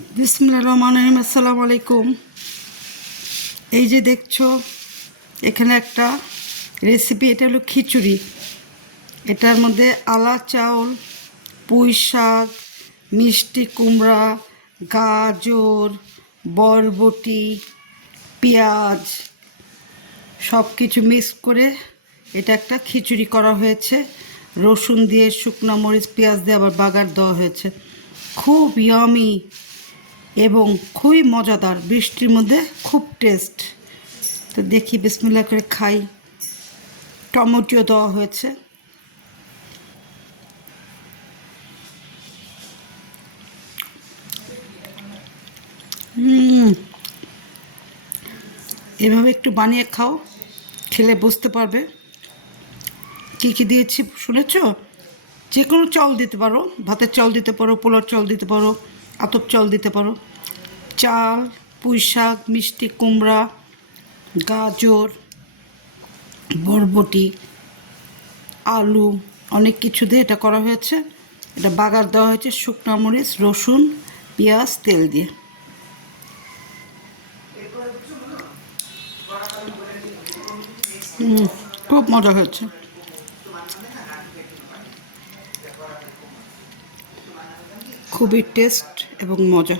বিসমিল্লাহির রহমানির রহিম। আসসালামু আলাইকুম। এই যে দেখছো এখানে একটা রেসিপি, এটা হলো খিচুড়ি। এটার মধ্যে আলা চাউল, পুঁই শাক, মিষ্টি কুমড়া, গাজর, বরবটি, পেঁয়াজ সব কিছু মিক্স করে এটা একটা খিচুড়ি করা হয়েছে। রসুন দিয়ে, শুকনো মরিচ, পেঁয়াজ দিয়ে আবার বাগার দেওয়া হয়েছে। খুব ইয়ামি এবং খুবই মজাদার, বৃষ্টির মধ্যে খুব টেস্ট। তো দেখি, বিসমিল্লাহ করে খাই। টমেটো দেওয়া হয়েছে। এভাবে একটু বানিয়ে খাও, খেলে বুঝতে পারবে কী কী দিয়েছি। শুনেছ? যে কোনো চাল দিতে পারো, ভাতের চাল দিতে পারো, পোলার চাল দিতে পারো, আতপ চাল দিতে পারো। চাল, পুঁই শাক, মিষ্টি কুমড়া, গাজর, বরবটি, আলু, অনেক কিছু দিয়ে এটা করা হয়েছে। এটা বাগার দেওয়া হয়েছে শুকনো মরিচ, রসুন, পেঁয়াজ, তেল দিয়ে। খুব মজা হয়েছে, খুবই টেস্ট এবং মজা।